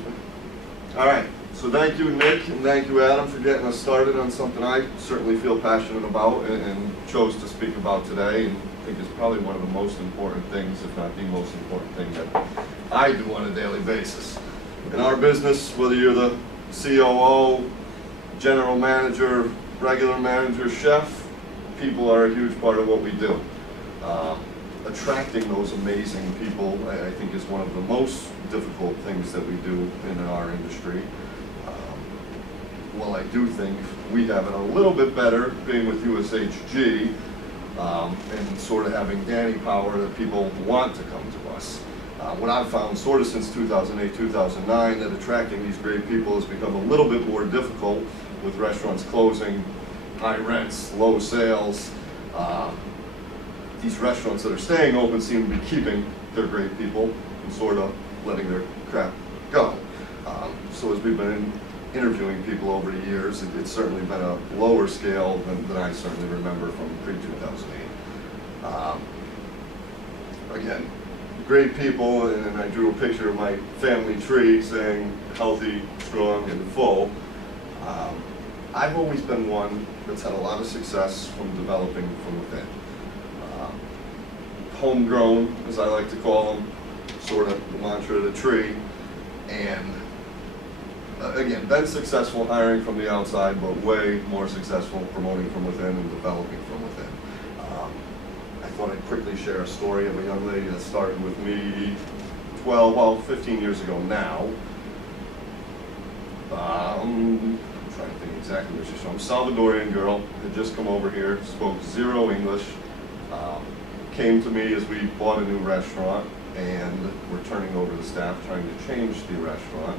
Excuse me. All right, so thank you, Nick, and thank you, Adam, for getting us started on something I certainly feel passionate about and chose to speak about today, and I think it's probably one of the most important things, if not the most important thing that I do on a daily basis. In our business, whether you're the COO, general manager, regular manager, chef, people are a huge part of what we do. Attracting those amazing people, I think, is one of the most difficult things that we do in our industry. Well, I do think we have it a little bit better being with USHG and sort of having Danny power that people want to come to us. What I've found sort of since 2008, 2009, that attracting these great people has become a little bit more difficult with restaurants closing, high rents, low sales. These restaurants that are staying open seem to be keeping their great people and sort of letting their crap go. So as we've been interviewing people over the years, it's certainly been a lower scale than I certainly remember from pre-2008. Again, great people, and I drew a picture of my family tree saying healthy, strong, and full. I've always been one that's had a lot of success from developing from within. Homegrown, as I like to call them, sort of the mantra of the tree, and again, been successful hiring from the outside, but way more successful promoting from within and developing from within. I thought I'd quickly share a story of a young lady that started with me 15 years ago now. I'm trying to think exactly where she's from. Salvadorian girl, had just come over here, spoke zero English. Came to me as we bought a new restaurant and we're turning over the staff, trying to change the restaurant,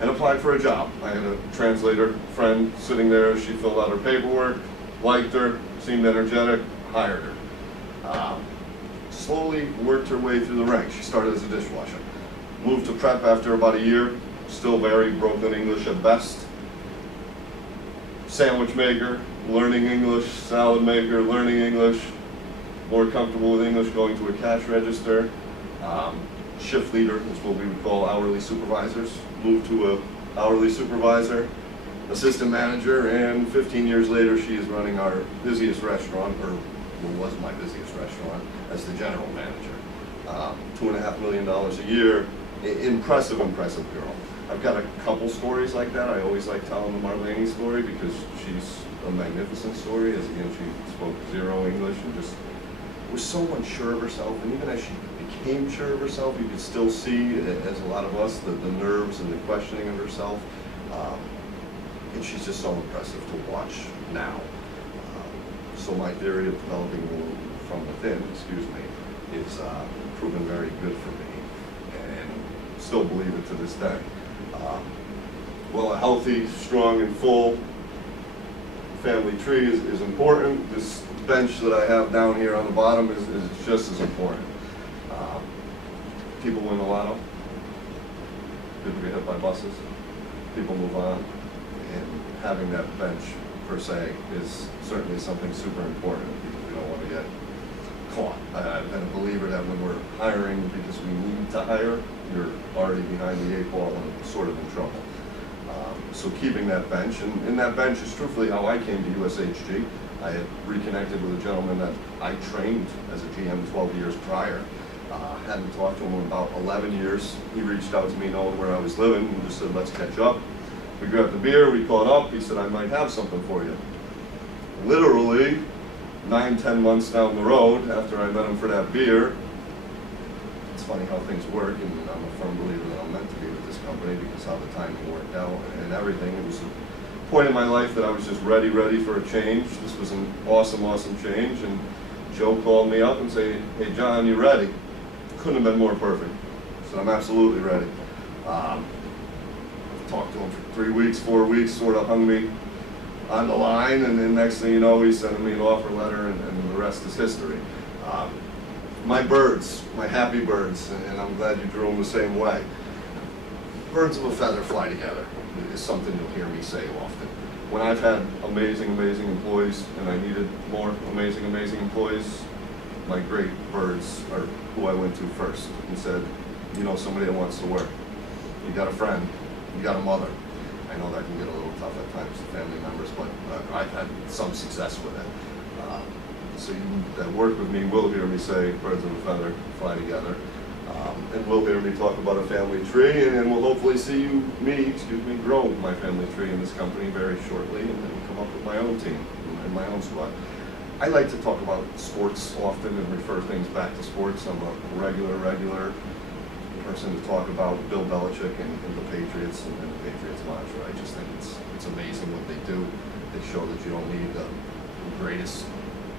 and applied for a job. I had a translator friend sitting there. She filled out her paperwork, liked her, seemed energetic, hired her. Slowly worked her way through the ranks. She started as a dishwasher. Moved to prep after about a year, still very broken English at best. Sandwich maker, learning English, salad maker, learning English, more comfortable with English, going to a cash register. Shift leader is what we would call hourly supervisors. Moved to a hourly supervisor, assistant manager, and 15 years later she is running our busiest restaurant, or what was my busiest restaurant, as the general manager. $2.5 million a year. Impressive girl. I've got a couple stories like that. I always like telling the Marlene story because she's a magnificent story. As again, she spoke zero English and just was so unsure of herself, and even as she became sure of herself, you could still see, as a lot of us, the nerves and the questioning of herself. And she's just so impressive to watch now. So my theory of developing from within, is proven very good for me, and still believe it to this day. Well, a healthy, strong, and full family tree is important. This bench that I have down here on the bottom is just as important. People win the lotto. People get hit by buses. People move on. And having that bench, per se, is certainly something super important because we don't want to get caught. I've been a believer that when we're hiring because we need to hire, you're already behind the 8 ball and sort of in trouble. So keeping that bench, and that bench is truthfully how I came to USHG. I had reconnected with a gentleman that I trained as a GM 12 years prior. Hadn't talked to him in about 11 years. He reached out to me knowing where I was living and just said, let's catch up. We grabbed a beer, we caught up. He said, I might have something for you. Literally 9-10 months down the road after I met him for that beer, it's funny how things work, and I'm a firm believer that I'm meant to be with this company because how the timing worked out and everything. It was a point in my life that I was just ready for a change. This was an awesome change, and Joe called me up and said, hey John, you ready? Couldn't have been more perfect. So I'm absolutely ready. Talked to him for 3 weeks, 4 weeks, sort of hung me on the line, and then next thing you know, he's sending me an offer letter, and the rest is history. My birds, my happy birds, and I'm glad you drew them the same way. Birds of a feather fly together is something you'll hear me say often. When I've had amazing employees and I needed more amazing employees, my great birds are who I went to first and said, you know, somebody that wants to work. you got a friend, you got a mother. I know that can get a little tough at times to family members, but I've had some success with it. So you that work with me will hear me say birds of a feather fly together. And will hear me talk about a family tree, and will hopefully see me grow my family tree in this company very shortly, and then come up with my own team and my own squad. I like to talk about sports often and refer things back to sports. I'm a regular person to talk about Bill Belichick and the Patriots and the Patriots mantra. I just think it's amazing what they do. They show that you don't need the greatest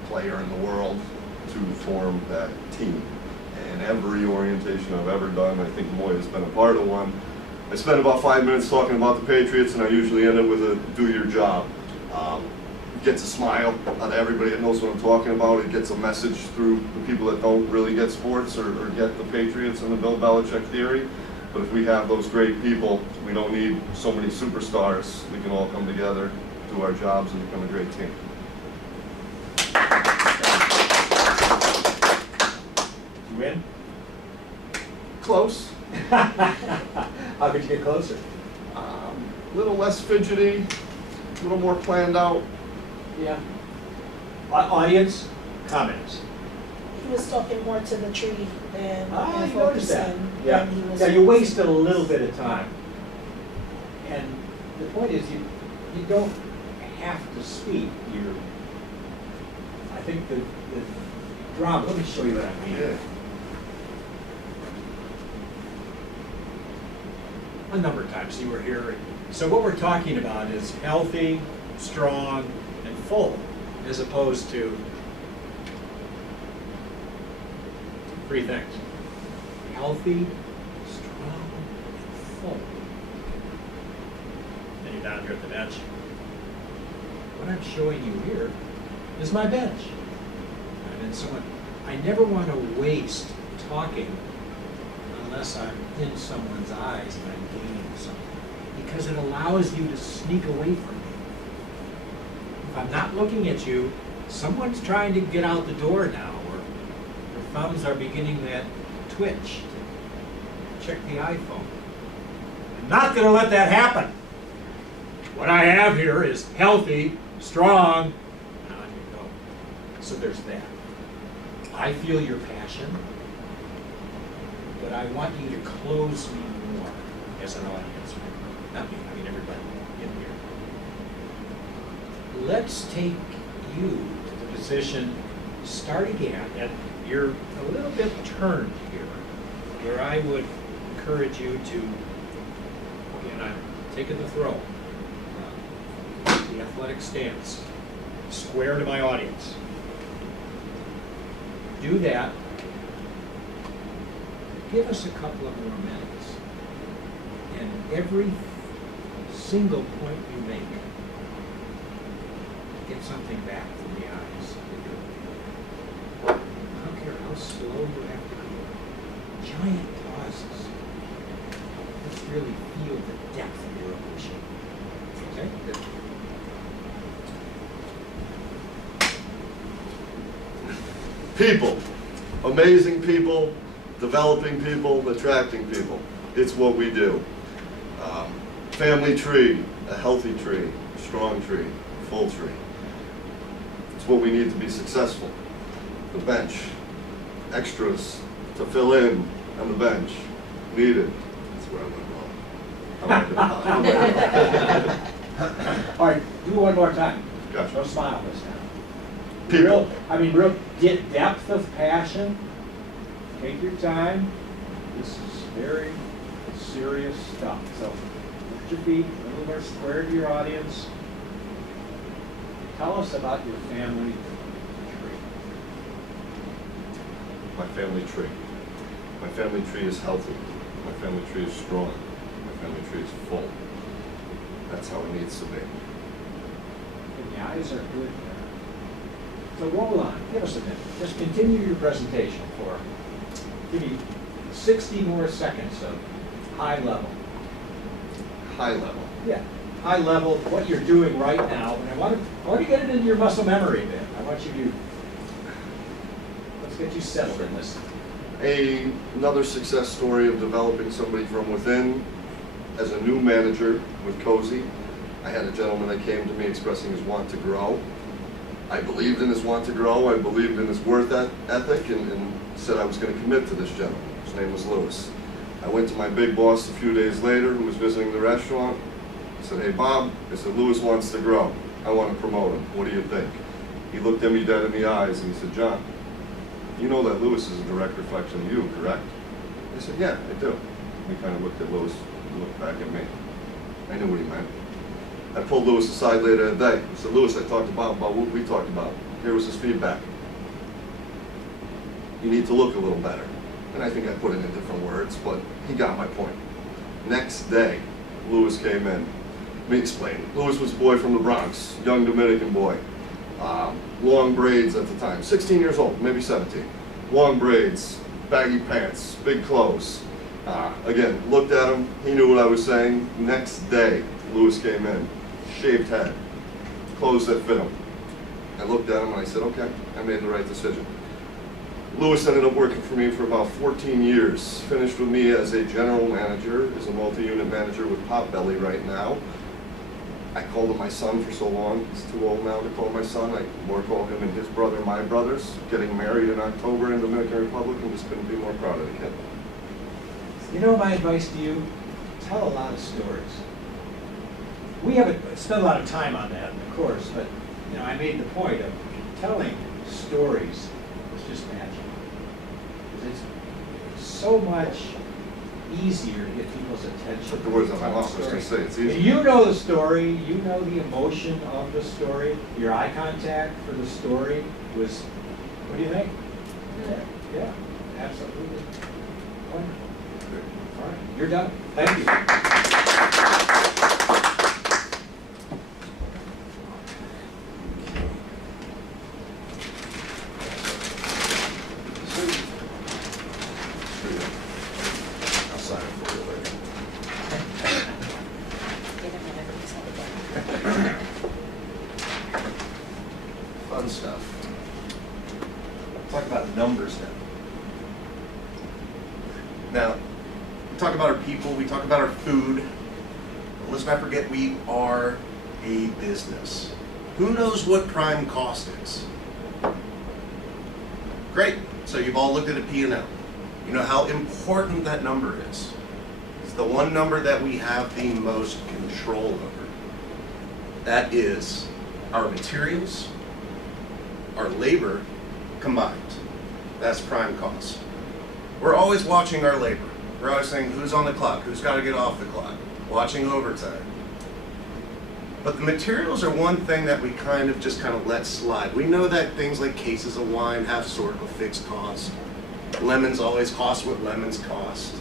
player in the world to form that team. And every orientation I've ever done, I think Moy has been a part of one. I spend about 5 minutes talking about the Patriots, and I usually end up with a do your job. It gets a smile out of everybody that knows what I'm talking about. It gets a message through the people that don't really get sports or get the Patriots and the Bill Belichick theory. But if we have those great people, we don't need so many superstars. We can all come together, do our jobs, and become a great team. You win? Close. How could you get closer? A little less fidgety, a little more planned out. Yeah. Audience comments. He was talking more to the tree than You noticed that. focusing Yeah. when he was. Yeah, you wasted a little bit of time. And the point is, you don't have to speak. I think the drama. Let me show you what I mean. Yeah. A number of times you were here. So what we're talking about is healthy, strong, and full, as opposed to three things. Healthy, strong, and full. Then you're down here at the bench. What I'm showing you here is my bench. And then I never want to waste talking unless I'm in someone's eyes and I'm gaining something. Because it allows you to sneak away from me. If I'm not looking at you, someone's trying to get out the door now, or their thumbs are beginning that twitch. Check the iPhone. I'm not going to let that happen. What I have here is healthy, strong, and on you go. So there's that. I feel your passion, but I want you to close me more as an audience member. Not me, I mean everybody in here. Let's take you to the position, start again, and you're a little bit turned here, where I would encourage you to, and I'm taking the throw, the athletic stance, square to my audience. Do that. Give us a couple of more minutes. And every single point you make, get something back from the eyes. I don't care how slow you have to go. Giant pauses. Let's really feel the depth of your emotion. Okay? Good. People, amazing people, developing people, attracting people. It's what we do. Family tree, a healthy tree, a strong tree, a full tree. It's what we need to be successful. The bench, extras to fill in on the bench, needed. That's where I went wrong. All right, do it one more time. Gotcha. Don't smile this time. People. Real depth of passion. Take your time. This is very serious stuff. So lift your feet a little more square to your audience. Tell us about your family tree. My family tree. My family tree is healthy. My family tree is strong. My family tree is full. That's how it needs to be. And the eyes are good there. So roll on. Give us a minute. Just continue your presentation for, give me 60 more seconds of high level. High level. Yeah, high level, what you're doing right now. And I want to get it into your muscle memory a bit. I want you to, let's get you settled in this. Another success story of developing somebody from within as a new manager with Cozy, I had a gentleman that came to me expressing his want to grow. I believed in his want to grow, I believed in his work ethic, and said I was going to commit to this gentleman. His name was Lewis. I went to my big boss a few days later, who was visiting the restaurant. I said, hey Bob, I said, Lewis wants to grow. I want to promote him. What do you think? He looked at me dead in the eyes and he said, John, you know that Lewis is a direct reflection of you, correct? I said, yeah, I do. He kind of looked at Lewis and looked back at me. I knew what he meant. I pulled Lewis aside later that day. I said, Lewis, I talked about what we talked about. Here was his feedback. You need to look a little better. And I think I put it in different words, but he got my point. Next day, Lewis came in. Let me explain. Lewis was a boy from the Bronx, young Dominican boy. Long braids at the time, 16 years old, maybe 17. Long braids, baggy pants, big clothes. Again, looked at him, he knew what I was saying. Next day, Lewis came in, shaved head, clothes that fit him. I looked at him and I said, okay, I made the right decision. Lewis ended up working for me for about 14 years, finished with me as a general manager, is a multi-unit manager with Potbelly right now. I called him my son for so long, he's too old now to call my son. I more call him and his brother my brothers. Getting married in October in the Dominican Republic, and just couldn't be more proud of the kid. You know my advice to you? Tell a lot of stories. We haven't spent a lot of time on that, of course, but you know, I made the point of telling stories is just magic. It's so much easier to get people's attention. Took the words out of my mouth, I was going to say, it's easy. You know the story, you know the emotion of the story, your eye contact for the story was, what do you think? Yeah, absolutely. Wonderful. All right, you're done. Thank you. I'll sign it for you later. Fun stuff. Talk about numbers now. Now, we talk about our people, we talk about our food, but let's not forget we are a business. Who knows what prime cost is? Great, so you've all looked at a P&L. You know how important that number is. It's the one number that we have the most control over. That is our materials, our labor combined. That's prime cost. We're always watching our labor. We're always saying who's on the clock, who's got to get off the clock, watching overtime. But the materials are one thing that we kind of let slide. We know that things like cases of wine have sort of a fixed cost. Lemons always cost what lemons cost.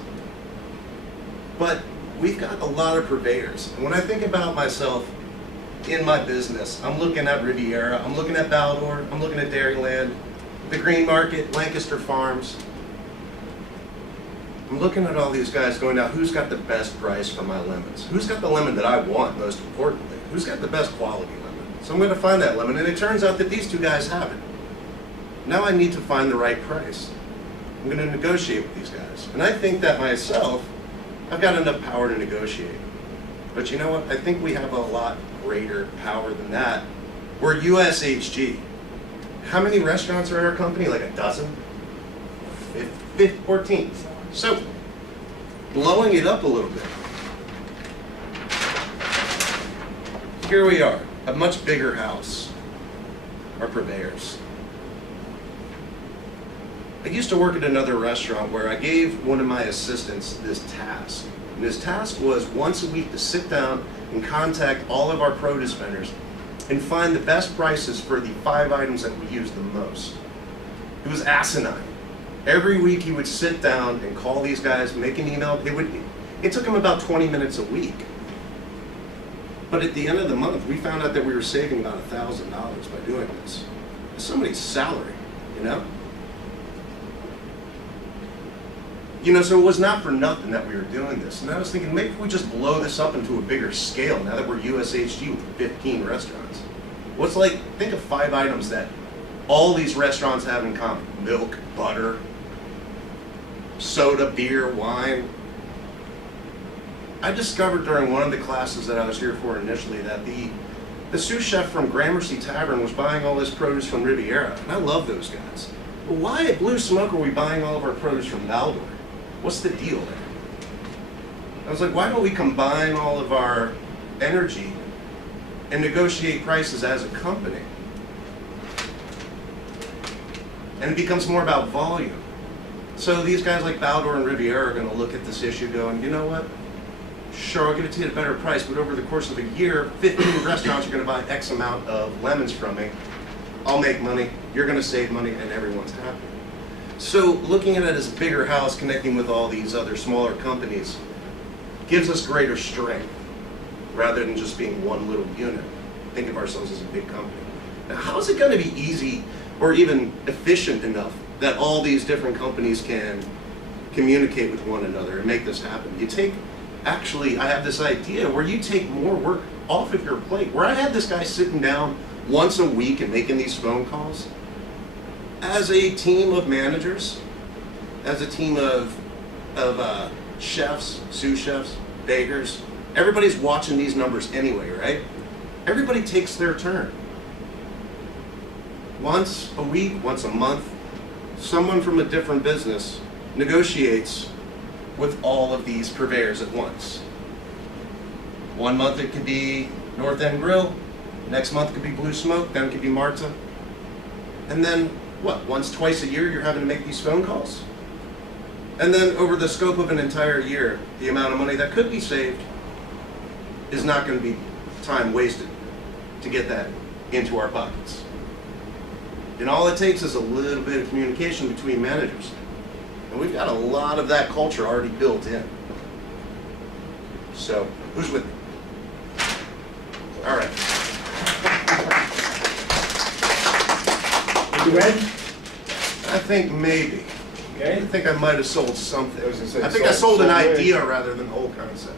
But we've got a lot of purveyors. And when I think about myself in my business, I'm looking at Riviera, I'm looking at Baldor, I'm looking at Dairyland, the Green Market, Lancaster Farms. I'm looking at all these guys going, now who's got the best price for my lemons? Who's got the lemon that I want, most importantly? Who's got the best quality lemon? So I'm going to find that lemon, and it turns out that these two guys have it. Now I need to find the right price. I'm going to negotiate with these guys. And I think that myself, I've got enough power to negotiate. But you know what? I think we have a lot greater power than that. We're USHG. How many restaurants are in our company? Like a dozen? 14. So, blowing it up a little bit. Here we are, a much bigger house. Our purveyors. I used to work at another restaurant where I gave one of my assistants this task. And his task was once a week to sit down and contact all of our produce vendors and find the best prices for the 5 items that we use the most. It was asinine. Every week he would sit down and call these guys, make an email. It took him about 20 minutes a week. But at the end of the month, we found out that we were saving about $1,000 by doing this. It's somebody's salary, you know? You know, so it was not for nothing that we were doing this. And I was thinking, maybe if we just blow this up into a bigger scale now that we're USHG with 15 restaurants. What's like, think of 5 items that all these restaurants have in common. Milk, butter, soda, beer, wine. I discovered during one of the classes that I was here for initially that the sous chef from Gramercy Tavern was buying all his produce from Riviera, and I love those guys. But why at Blue Smoke are we buying all of our produce from Baldor? What's the deal there? I was like, why don't we combine all of our energy and negotiate prices as a company? And it becomes more about volume. So these guys like Baldor and Riviera are going to look at this issue going, you know what? Sure, I'll give it to you at a better price, but over the course of a year, 15 restaurants are going to buy X amount of lemons from me. I'll make money, you're going to save money, and everyone's happy. So looking at it as a bigger house, connecting with all these other smaller companies, gives us greater strength, rather than just being one little unit. Think of ourselves as a big company. Now, how is it going to be easy or even efficient enough that all these different companies can communicate with one another and make this happen? Actually, I have this idea where you take more work off of your plate. Where I had this guy sitting down once a week and making these phone calls, as a team of managers, as a team of chefs, sous chefs, bakers, everybody's watching these numbers anyway, right? Everybody takes their turn. Once a week, once a month, someone from a different business negotiates with all of these purveyors at once. One month it could be North End Grill, next month it could be Blue Smoke, then it could be Marta. And then, what, once, twice a year you're having to make these phone calls? And then over the scope of an entire year, the amount of money that could be saved is not going to be time wasted to get that into our pockets. And all it takes is a little bit of communication between managers. And we've got a lot of that culture already built in. So, who's with me? All right. You ready? I think maybe. I Okay. think I might have sold something. I was gonna say, I think I sold an sold idea rather than the whole concept.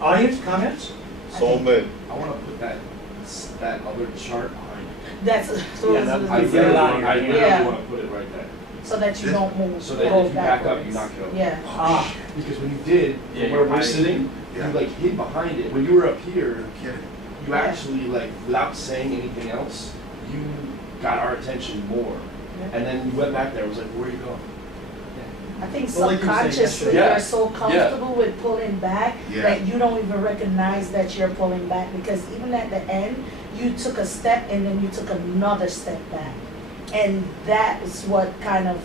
Audience comments? Sold me. I want to put that other chart behind it. That's, so Yeah, that- I Get it out of really, here. I Yeah. really want to put it right there. so that you don't move, So that go if you back up, backwards. you knock it over. Yeah. Ah, Because when you did, Yeah, from you're where we're hiding. sitting, Yeah. you like hid behind it. When you were up here, Kidding. you Yeah. actually like, without saying anything else, you got our attention more. Yeah. And then you went back there, it was like, where are you going? I think Well, like you were saying subconsciously, yesterday. you're so comfortable with pulling back Yeah. that you don't even recognize that you're pulling back, because even at the end, you took a step and then you took another step back. And that is what kind of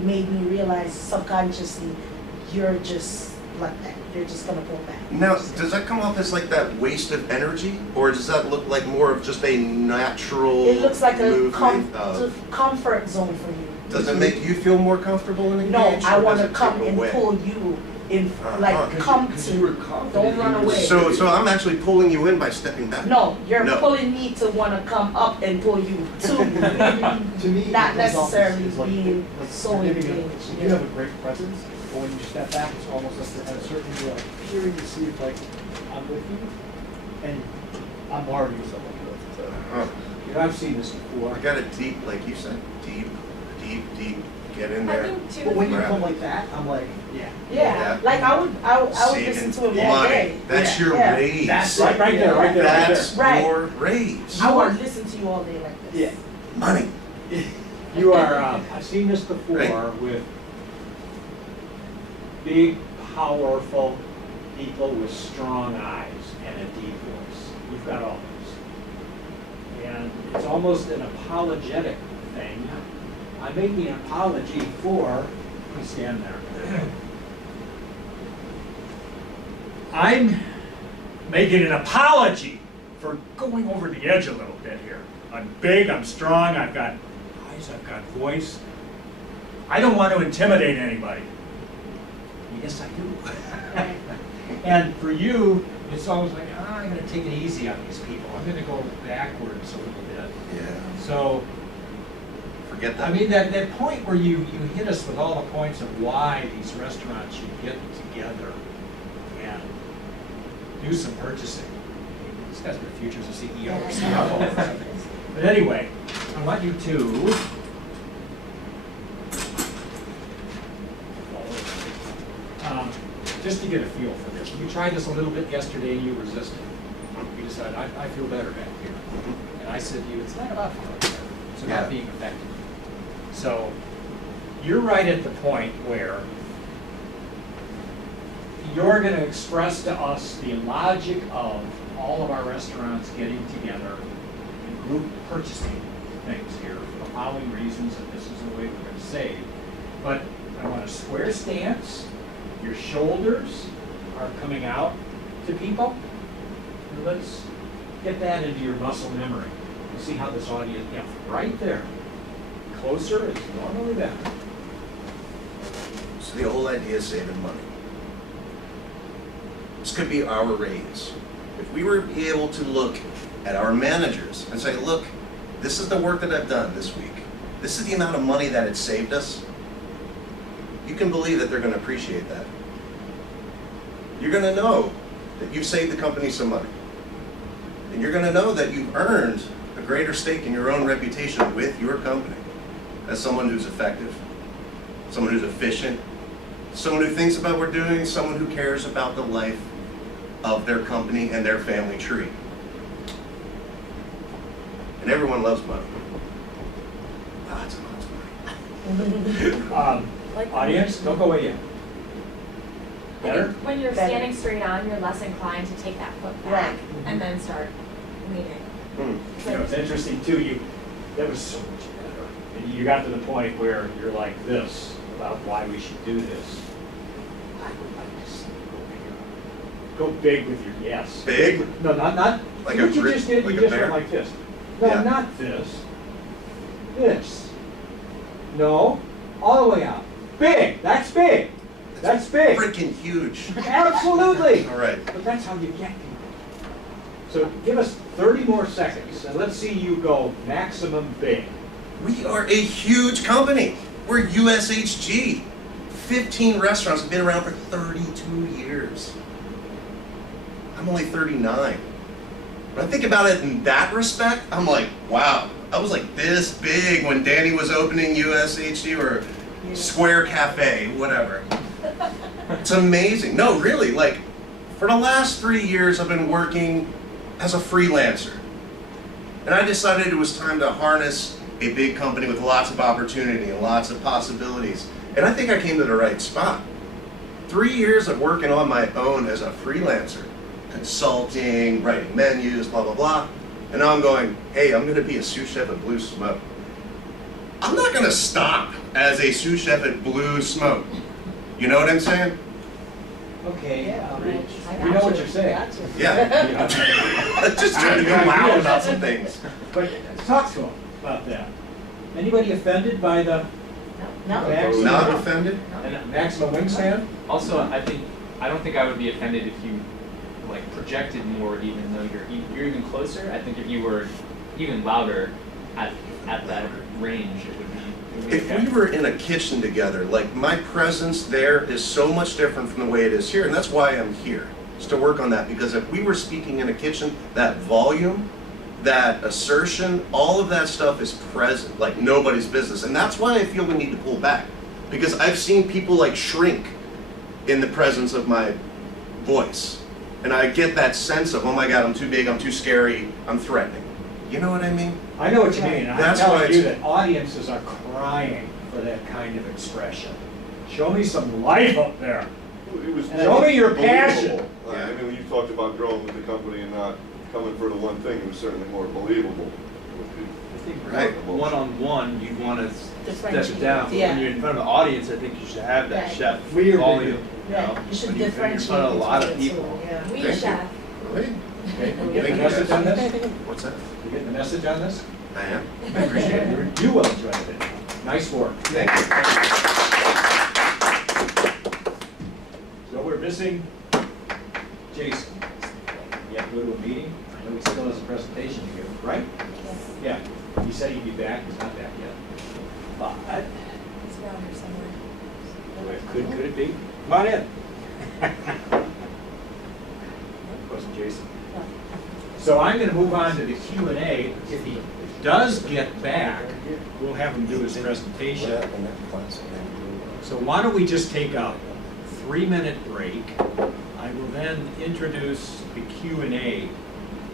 made me realize subconsciously, you're just like that. You're just gonna pull back. Now, does that come off as like that waste of energy? Or does that look like more of just a natural It looks like a movement of... comfort zone for you. Does it make you feel more comfortable and No, engaged? I or wanna does it come take and away? pull you in, Uh-huh. like, come Because you were to, confident. don't run you were away. So I'm actually pulling you in by stepping back? no, you're No. pulling me to wanna come up and pull you to, To me, it not comes off necessarily as like, being so you're giving engaged. it- You have a great presence, but when you step back, it's almost like at a certain, you're like peering to see if like, I'm with you, and I'm already with someone. Huh. you know, I've seen this before. I got it deep, like you said, deep, get in I there. think too. But when you Grab come it. like that, I'm like, yeah. Yeah, like I would listen to Saving it all money. day. That's your Yeah. raise. That's Right, right there, right there, right That's there. Right. your raise. I would listen to you all day like this. Yeah. Money. You are, I've seen this before Right. with big, powerful people with strong eyes and a deep voice. You've got all those. And it's almost an apologetic thing. I'm making an apology for, please stand there. I'm making an apology for going over the edge a little bit here. I'm big, I'm strong, I've got eyes, I've got voice. I don't want to intimidate anybody. Yes, I do. And for you, it's always like, I'm gonna take it easy on these people. I'm gonna go backwards a little bit. Yeah. So, Forget that. I mean, that point where you hit us with all the points of why these restaurants should get together and do some purchasing. These guys are the futures of CEO, CFO. But anyway, I want you to just to get a feel for this. We tried this a little bit yesterday and you resisted. You decided, I feel better back here. And I said to you, it's not about feeling better, it's about Yeah. being effective. So you're right at the point where you're gonna express to us the logic of all of our restaurants getting together and group purchasing things here for the following reasons, and this is the way we're gonna save. But I want a square stance, your shoulders are coming out to people. And let's get that into your muscle memory. You see how this audience, yeah, right there. Closer is normally better. So the whole idea is saving money. This could be our raise. If we were able to look at our managers and say, look, this is the work that I've done this week. This is the amount of money that it saved us. You can believe that they're going to appreciate that. You're going to know that you've saved the company some money. And you're going to know that you've earned a greater stake in your own reputation with your company as someone who's effective, someone who's efficient, someone who thinks about what we're doing, someone who cares about the life of their company and their family tree. And everyone loves money. Lots of money. Audience, don't go away yet. Better? When you're Better. standing straight on, you're less inclined to take that foot back Right. and then start leaning. Hmm. You know, it's interesting too, that was so much better. And you got to the point where you're like this, about why we should do this. I would like to see you go bigger. Go big with your yes. Big? No, not, Like what a you gri- just did, like you a just bear? went like this. No, Yeah. not this. This. No, all the way out. Big, that's big. That's big. Freaking huge. Absolutely. All right. But that's how you get people. So give us 30 more seconds, and let's see you go maximum big. We are a huge company. We're USHG. 15 restaurants have been around for 32 years. I'm only 39. When I think about it in that respect, I'm like, wow. I was like this big when Danny was opening USHG or Square Cafe, whatever. It's amazing. No, really, like, for the last 3 years, I've been working as a freelancer. And I decided it was time to harness a big company with lots of opportunity and lots of possibilities. And I think I came to the right spot. 3 years of working on my own as a freelancer, consulting, writing menus, blah, blah, blah. And now I'm going, hey, I'm gonna be a sous chef at Blue Smoke. I'm not gonna stop as a sous chef at Blue Smoke. You know what I'm saying? Okay. Yeah, right. We know what you're saying. Gotcha. Yeah. Just trying to be loud about some things. But talk to them about that. Anybody offended by the No. maximum, Not offended? maximum wingspan? Also, I don't think I would be offended if you like projected more, even though you're even closer. I think if you were even louder at that range, it would be. If we were in a kitchen together, like my presence there is so much different from the way it is here, and that's why I'm here, is to work on that. Because if we were speaking in a kitchen, that volume, that assertion, all of that stuff is present, like nobody's business. And that's why I feel we need to pull back. Because I've seen people like shrink in the presence of my voice. And I get that sense of, oh my God, I'm too big, I'm too scary, I'm threatening. You know what I mean? I know what you mean. I'm That's why telling you it's- that audiences are crying for that kind of expression. Show me some life up there. It was Show me your believable. passion. I mean, when you talked about growing with the company and not coming for the one thing, it was certainly more believable. I think Right. one-on-one, you'd want to step Differentiate. it down. But Yeah. when you're in front of an audience, I think you should have that Right. chef We volume. agree. Right, you should When you're in differentiate front of a lot of between the two, people. yeah. We Thank you. chef. Really? Okay, you Thank get the you, message guys. on this? What's that? You getting the message on this? I am. I appreciate it. You will enjoy it. Nice work. Thank you. So we're missing Jason. You have to go to a meeting. I know he still has a presentation to give, right? Yeah. He said he'd be back. He's not back yet. But It's around here somewhere. could it be? Come on in. Wasn't Jason. So I'm going to move on to the Q&A. If he does get back, we'll have him do his presentation. So why don't we just take a 3-minute break. I will then introduce the Q&A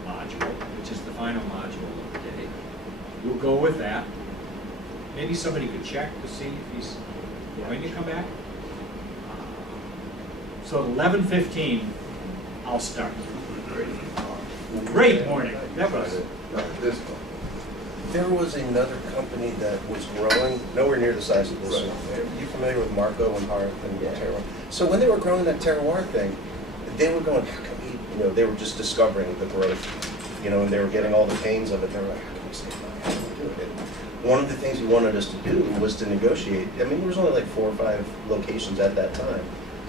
module, which is the final module of the day. We'll go with that. Maybe somebody could check to see if he's going to come back. So at 11:15, I'll start. Great morning. That was This There was another company that was growing, nowhere near the size of this one. Are you familiar with Marco and Hearth and Terroir? So when they were growing that Terroir thing, they were going, how can we, they were just discovering the growth, and they were getting all the pains of it. They were like, how can we save money? How can we do it? And one of the things he wanted us to do was to negotiate. I mean, there was only like 4 or 5 locations at that time.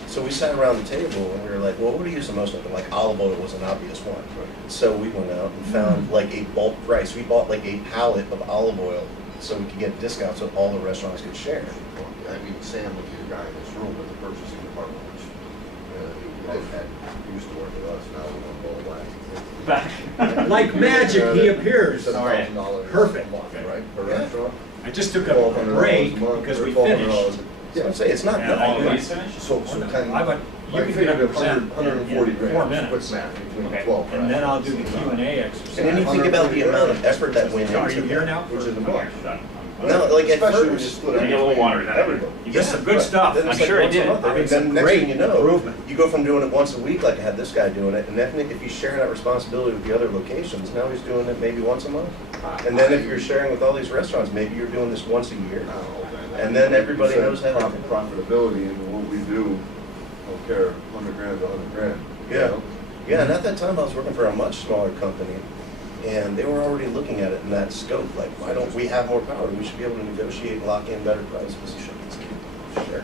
So we sat around the table and we were like, well, what do you use the most of? And like olive oil was an obvious one. So we went out and found like a bulk price. We bought like a pallet of olive oil so we could get discounts so all the restaurants could share. I mean, Sam would be the guy in this room with the purchasing department, which, used to work with us, now we don't go away. Back. like magic, he appears. $7,000 Perfect. a month, right, per Yeah. restaurant? I just took a break because we finished. So I'd say it's not Yeah, All nothing. of these finished? So ten, I would, you I can figured get 140 140 in 4 grand, minutes. quick math, between Okay. 12. And then I'll do the Q&A exercise. And then you think about the amount of effort that went into Are you here that. now? Which is a bunch. No, like at Especially when you first. split it. Get a little water, that- Everybody. You got some good stuff. Then it's I'm like sure he once a did. month. I mean, It's a then next great thing you know, improvement. you go from doing it once a week, like I had this guy doing it, and then if you share that responsibility with the other locations, now he's doing it maybe once a month. And then if you're sharing with all these restaurants, maybe you're doing this once a year. And then everybody knows how to- Profitability and what we do, I don't care, 100 grand to 100 grand. you Yeah. know? Yeah, and at that time, I was working for a much smaller company, and they were already looking at it in that scope, like, why don't we have more power? We should be able to negotiate and lock in better prices. Sure.